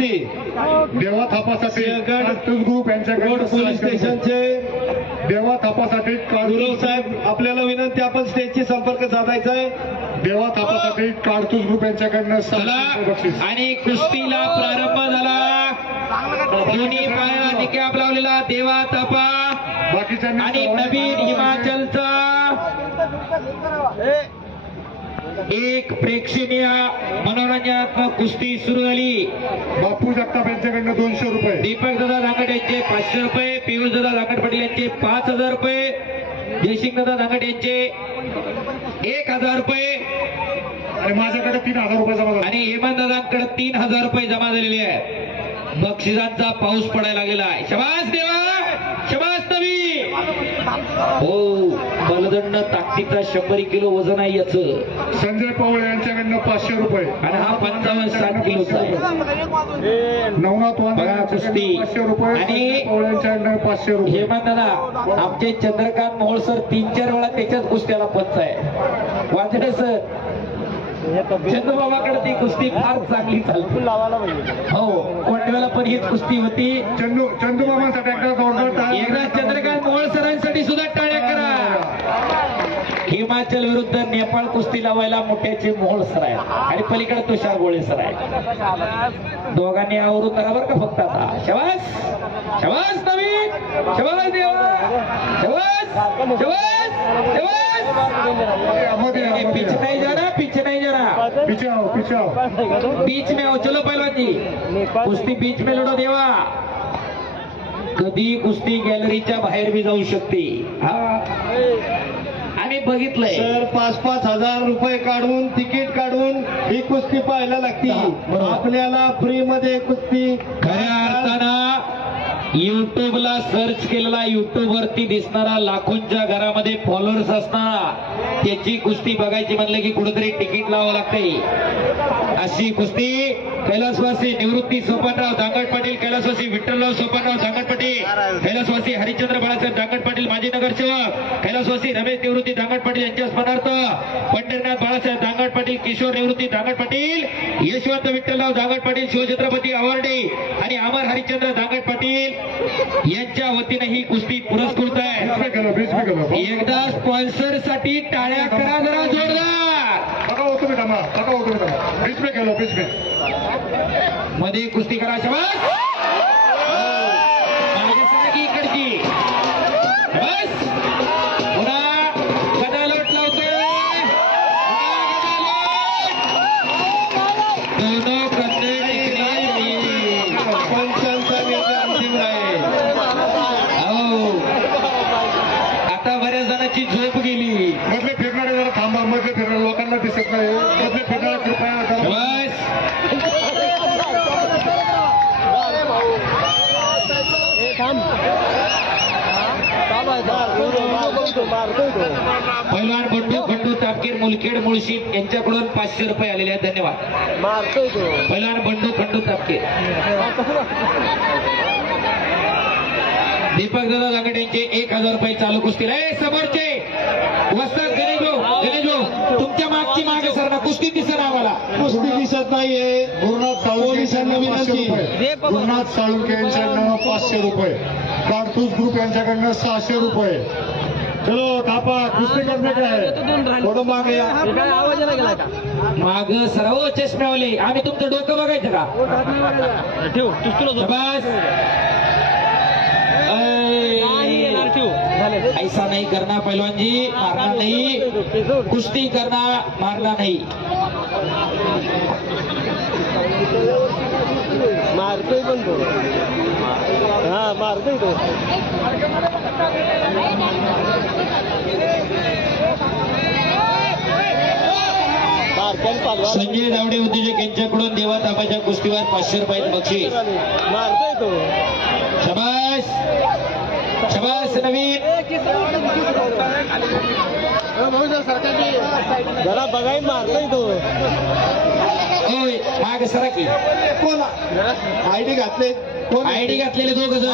थापासाठी देवा थापासाठी सिंहगड कार्तूस ग्रुप यांच्याकडे road police स्टेशनचे देवा थापासाठी गुरव साहेब आपल्याला विनंती, आपण स्टेजशी संपर्क साधायचा आहे. देवा थापासाठी कार्तूस ग्रुप यांच्याकडनं चला बक्षीस. आणि कुस्तीला प्रारंभ झाला. दोन्ही पायाला निकाब लावलेला देवा थापा बाकीच्यांनी आणि नवीन हिमाचलचा एक प्रेक्षणीय मनोरंजनात्मक कुस्ती सुरू झाली. बापू जगताप यांच्याकडनं 200 रुपये. दीपक दादा धांगट यांचे 500 रुपये, पियुष दादा धांगट पाटील यांचे 5000 रुपये, जयसिंग दादा धांगट यांचे 1000 रुपये आणि माझ्याकडे 3000 रुपये जमा झाले. आणि हेमंत दादांकडे 3000 रुपये जमा झालेले आहेत. बक्षिसांचा पाऊस पडायला लागलेला आहे. शबास देवा, शबास नवी. हो, बलदंड ताकदीचा 100 किलो वजन आहे याचं. संजय पवळे यांच्याकडनं 500 रुपये. आणि हा 55-60 किलोचा आहे. नवनाथ वांदे बघा कुस्ती. यांच्याकडनं 500 रुपये. आणि संजय पवळे यांच्याकडनं 500 रुपये. हेमंत दादा आमचे चंद्रकांत मोहोळ सर 3-4 वेळा त्याच्याच कुस्त्याला पंच आहे. वाजडे सर चंदूबाबाकडे ती कुस्ती फार चांगली चालते. हो, कोटव्याला पण हीच कुस्ती होती. चंदूबाबांसाठी एकदा जोरदार टाळ्या. एकदा चंद्रकांत मोहोळ सरांसाठी सुद्धा टाळ्या करा. हिमाचल विरुद्ध नेपाळ कुस्ती लावायला मोठ्याचे मोहोळ सर आहे आणि पलीकडे तुषार गोळे सर आहे. दोघांनी आवरून नका बरं का फक्त आता. शबास, शबास नवीन, शबास देवा, शबास, शबास, शबास. पीछे नहीं जाना, पीछे नहीं जाना, पीछे आओ, पीछे आओ. बीच में आओ. चलो पहलवान जी, कुस्ती बीच में लढो देवा. कधी कुस्ती गॅलरीच्या बाहेर बी जाऊ शकते. हा, आम्ही बघितलंय. सर 5-5 हजार रुपये काढून तिकीट काढून ही कुस्ती पाहायला लागती. बरोबर. आपल्याला फ्री मध्ये कुस्ती खऱ्या अर्थानं युट्यूबला सर्च केलेला, युट्यूब वरती दिसणारा, लाखोंच्या घरामध्ये फॉलोअर्स असणारा, त्याची कुस्ती बघायची म्हणलं की कुठेतरी तिकीट लावावं लागतंय. अशी कुस्ती कैलासवासी निवृत्ती सोपानराव धांगट पाटील, कैलासवासी विठ्ठलराव सोपानराव धांगट पाटील, कैलासवासी हरिश्चंद्र बाळासाहेब धांगट पाटील माजी नगरसेवक, कैलासवासी रमेश निवृत्ती धांगट पाटील यांच्या स्मरणार्थ पंढरीनाथ बाळासाहेब धांगट पाटील, किशोर निवृत्ती धांगट पाटील, यशवंत विठ्ठलराव धांगट पाटील, शिवछत्रपती अवॉर्डे आणि अमर हरिश्चंद्र धांगट पाटील यांच्या वतीने ही कुस्ती पुरस्कृत आहे. एकदा स्पॉन्सर साठी टाळ्या करा जरा जोरदार. पका होतो मी थांबा, पका होतो मी थांबा. बीच में गेलो, बीच में. मध्ये कुस्ती करा. शबास, मागे सरकी इकडची. शबास, पुन्हा गदा लोट लावतोय. दोनों कंधे टेकले. पंचांचा निर्णय अंतिम आहे. हो, आता बऱ्याच जणांची झोप गेली. मधले फिरणारे जरा थांबा. मधले फिरणारे लोकांना दिसत नाही. मधले फिरणारे कृपया जरा. शबास, पहिलवान बंडू खंडू तापकीर मुलखेड मुळशीत यांच्याकडून 500 रुपये आलेले आहेत. धन्यवाद. पहिलवान बंडू खंडू तापकीर. दीपक दादा धांगट यांचे 1000 रुपये चालू कुस्तीला. समोरचे वस्ताद गणेशो, गणेशो तुमच्या मागची मागे सर ना, कुस्ती दिसत आम्हाला. कुस्ती दिसत नाहीये. गुरुनाथ पोलिसांना साळुंके यांच्याकडनं 500 विनंती. रुपये. गुरुनाथ साळुंके यांच्याकडनं 500 रुपये. कार्तूस ग्रुप यांच्याकडनं 600 रुपये. चलो थापा, कुस्ती करणे काय. थोडं मागे या. माग सर्व चष्म्यावले. आम्ही तुमचं डोकं बघायचं का. शबास. ऐसा नहीं करना पहलवान जी, मारना नहीं. कुश्ती करना, मारना नहीं. मारतोय पण तो. हा मारतोय तो. संजय दावडे उद्योजक यांच्याकडून देवा तापाच्या कुस्तीवर 500 रुपये बक्षीस. मारतोय तो. शबास, शबास नवीन. जरा बघाय मारतोय तो. होय, माग सरा की. कोण आयडी घातले. कोण आयडी घातलेले दोघ जण.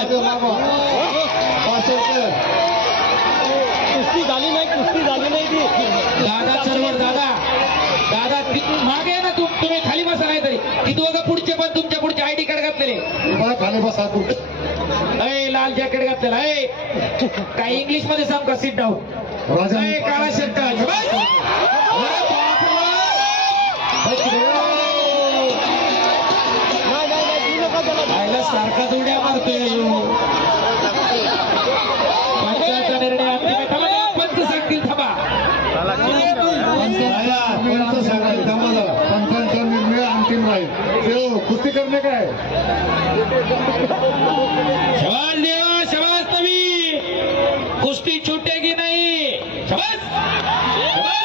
कुस्ती झाली नाही, कुस्ती झाली नाही ती. दादा सर्वर दादा, दादा मागे ना तुम्ही खाली बसा नाही तरी. ती दोघं पुढचे पण तुमच्या पुढचे आयडी कार्ड खाली बसा तू. अय लाल जॅकेट घातलेला आहे काही इंग्लिश मध्ये सांग का सिट डाऊन राजा काळा शर्ट सारखा जोड्या मारतोय पंचाचा निर्णय अंतिम आहे. थांबा, पंच सांगतील थांबा पंचांचा निर्णय अंतिम राहील. देव कुस्ती करणे काय शबाज देवा शबाज नवी कुस्ती छूटेगी नहीं शबाज शबाज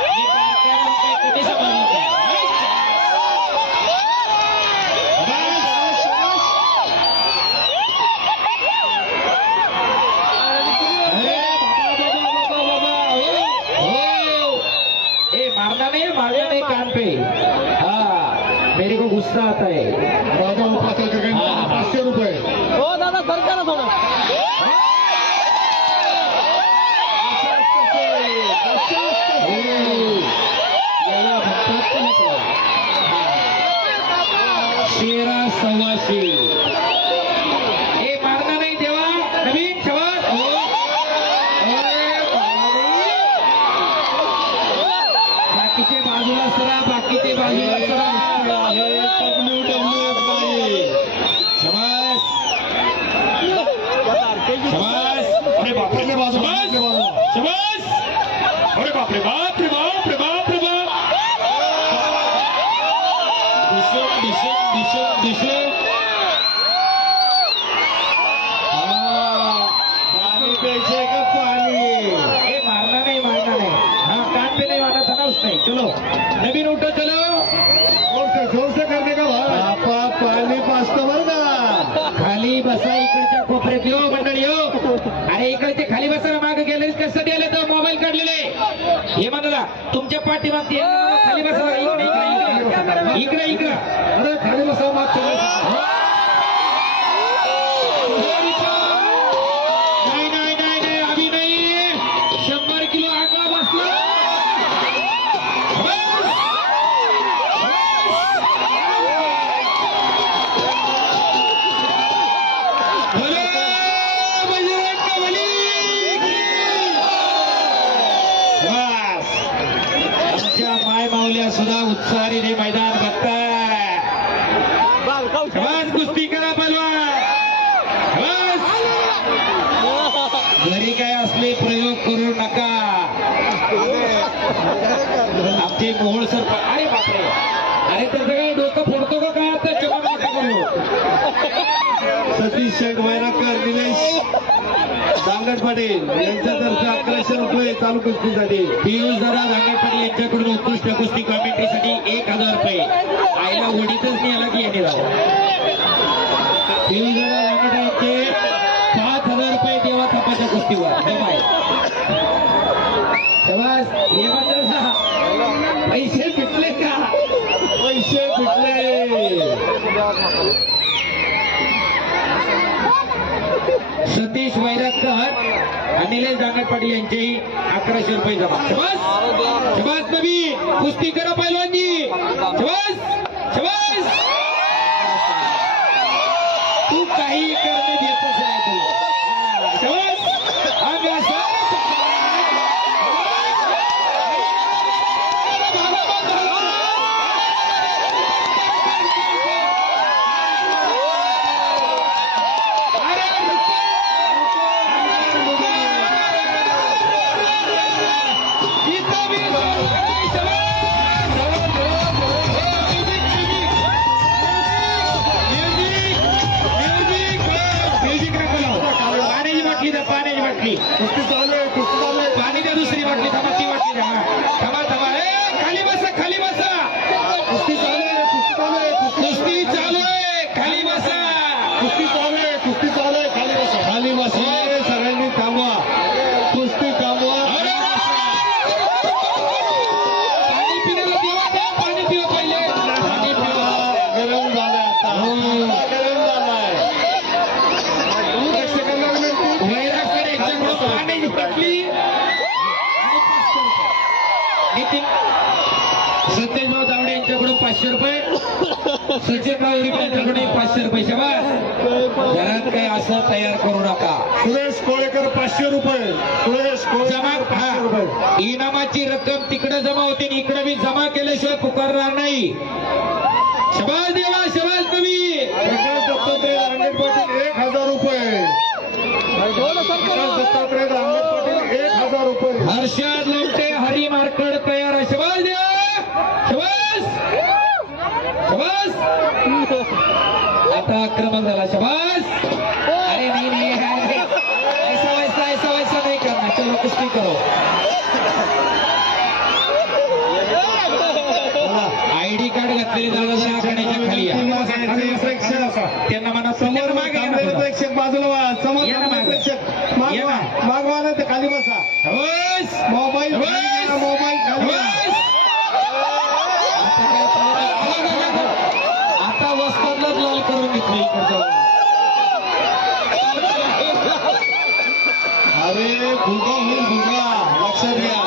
मी बारक्याला काही कमी समजलं काय? मारना नहीं कान पे हाँ मेरे को गुस्सा आता है. राजा उपासाच्या काही 500 रुपये. हो दादा सरकार थोडं याला म्हणतात शेरा सव्वाशे. हे मारना नाही देवा नवीन शबाज बाकीचे बाजूला सरा बाकीचे बाजूला सरा शबाज शबाज अरे बापरे बाजू शबाज अरे बापरे बाप रे बाप रे बाप रे बाप दिशे पाणी प्यायचे का पाणी हे मारना नाही हा कान पे नहीं मारना था ना उसने. चलो नवीन उठो चलो जोर से करणे का भाई. आपा पाणी पाचतं बरं का खाली बसा इकडच्या कोपऱ्यात येऊ मंडळी हो. अरे इकडचे खाली बसायला मागे गेले कसं गेले तर मोबाईल काढलेले हे म्हणाला तुमच्या पाठीमागती खाली बसा इकडे इकडे अरे खाली बसा मागतो. नाही अभी नाही 100 किलो आगला बसला माय माऊल्या सुद्धा उत्साहाने मैदान बघताय. बस कुस्ती करा पहलवान बस घरी काय असले प्रयोग करू नका. आमचे मोहोळ सर अरे बापरे अरे त्याचं काही डोकं फोडतो का काय आता चमन मोठा करू. सतीश शेठ वैराकर निलेश दांगड पाटील यांच्यातर्फे 1100 रुपये चालू कुस्तीसाठी. पियुष दादा दांगड पाटील यांच्याकडून उत्कृष्ट कुस्ती कॉमेंट्रीसाठी 1000 रुपये. आईला ओढीतच नाही आला की यांनी जाऊ. पियुष दादा दांगड यांचे 5000 रुपये देवा थापाच्या कुस्तीवर जमाय. शबास हे म्हणतात पैसे भेटले का पैसे भेटले. सतीश वैरागकर आणि निलेश दांगड पाटील यांचे 1100 रुपये जमा. शबास शबास नवी कुस्ती करा पहिलवानजी. शबास शबास तू काही करणे देतच नाही तुला. शबास आम्ही असं पाण्याची बाटली कुस्ती चालू आहे, कुस्ती चालू आहे. पाणी द्या दुसरी बाटली थांबा ती बाटली द्या थांबा खाली बसा कुस्ती चालू आहे, कुस्ती चालू आहे, कुस्ती चालू आहे खाली बसा. कुस्ती चालू आहे, कुस्ती चालू आहे. खाली बसा. खाली बसले सगळ्यांनी थांबवा कुस्ती थांबवा. पाणी पिण्याला देवा द्या पाणी पिवा पहिले पाणी पिवा. गरम झालाय आता गरम झालाय. वैरागकडे यांच्याकडून पाण्याची बाटली नितीन सतेजभाऊ दावडे यांच्याकडून यांच्याकडून 500 रुपये, सचिन राऊरी यांच्याकडून 500 रुपये. शाबास. घरात काही असं तयार करू नका. सुरेश कोळेकर 500 रुपये. सुरेश जमा कोळेकर 500 रुपये. हा. इनामाची रक्कम तिकडे जमा होते आणि इकडे बी जमा केल्याशिवाय पुकारणार नाही. शबास देवा, शबास कवी. प्रकाश दत्तात्रय दांडेट पाटील 1000 रुपये. प्रकाश दत्तात्रय दांडेट पाटील 1000 रुपये. हर्षद लोमटे, हरी मार्कड तयार आहे. शबास देवा, शबास, शबास. आता आक्रमक झाला. शबास. अरे नहीं नहीं, ऐसा नहीं करना. चलो कुस्ती करो. आयडी कार्ड घातलेली जागा जरा आखाड्याच्या खाली या. त्यांना म्हणा समोर मागे या ना थोडं. प्रेक्षक बाजूला व्हा. समोर या ना मागे. प्रेक्षक या ना. मागवा ना तर खाली बसा. शबास. मोबाईल खाली शबास. घ्या, मोबाईल खाली घ्या. शबास. आता वस्तादलाच लाल करून घेतलं इकडचं. अरे भुगा होईल भुगा, लक्षात घ्या.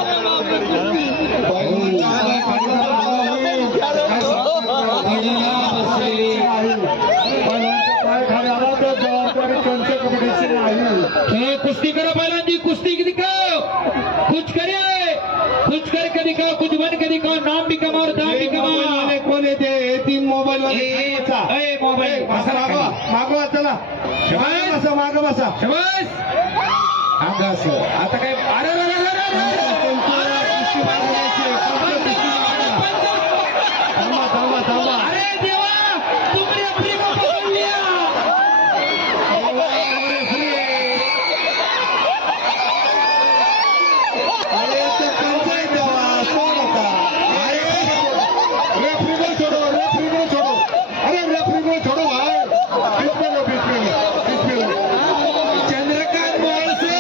पहिलवानच्या हातात पाठीचा भुगा होईल. वडिला बसलेली. पहिल्यांच्या पायाखाली आला तर जबाबदारी त्यांच्या कमिटीची नाही. चलो कुश्ती करो पहिल्यांदी. कुश्ती की दिखाओ. कुछ करे, कुछ करके दिखाओ. कुछ बन के दिखाओ. नाम भी कमाओ, दाम भी मोबाईल कमाओ. वाले कोण येते? हे 3 मोबाईल वाले खाली बसा. मोबाईल मागवा, मागवा, चला. मागं बसा, मागं बसा. शबास. अंगा असं. आता काय अरे अरे, अरे, अरे, अरे. कुस्ती मागायची. थांबा, थांबा, थांबा. अरे देवा, तुमने अपनी को पकड़ लिया. अरे ते पंचायत द्यावा, सोड आता. रेफरी को छोड़ो, रेफरी को छोड़ो. अरे रेफरी को छोड़ो भाई. बीच में लो. चंद्रकांत मोळसे,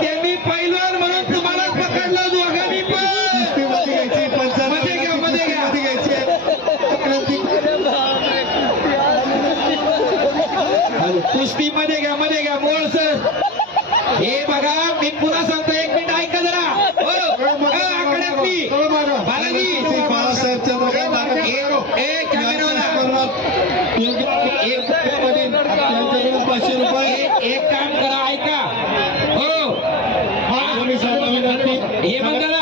त्यांनी पैलवान म्हणून तुम्हाला पकडलं दोघांनी पण. कुस्तीमध्ये घ्यायची, पंचायत मध्ये घ्या, मध्ये घ्या. कुस्तीमध्ये घ्यायची. कुस्तीमध्ये घ्या, मध्ये घ्या. मोळसर हे बघा, मी पुन्हा सांगतो. 1 मिनिट ऐका जरा. हो, आकड्यातली बालाजी. बाळासाहेबच्या दोघांना कॅमेरावाला त्यांच्याकडून 500 रुपये. एक काम करा, ऐका. हो, हे म्हणताना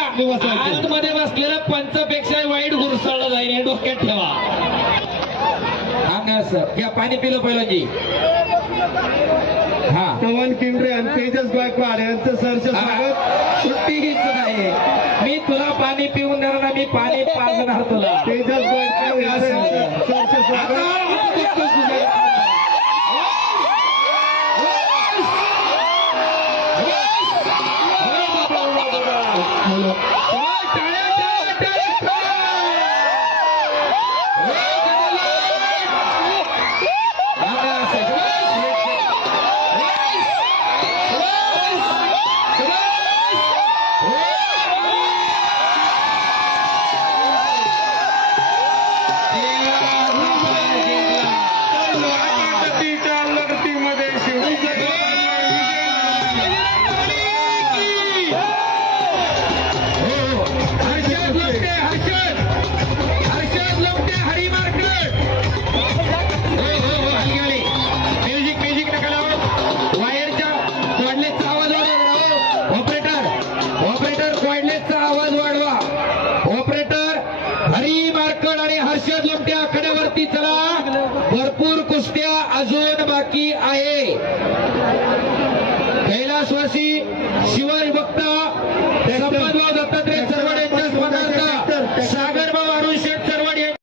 आतमध्ये बसलेलं पंचपेक्षा वाईट घुरसळलं जाईल हे डोक्यात ठेवा. हा सर, घ्या पाणी पिलं पहिल्यांदी. हा, पवन किंड्रे आणि तेजस गायकवाड यांचं सरचं स्वागत. सुट्टी हीच नाही. मी तुला पाणी पिऊन देणार नाही, मी पाणी पाजणार तुला. तेजस गायकवाड यांचं सरचं स्वागत. भरपूर कुस्त्या अजून बाकी आहे. कैलासवासी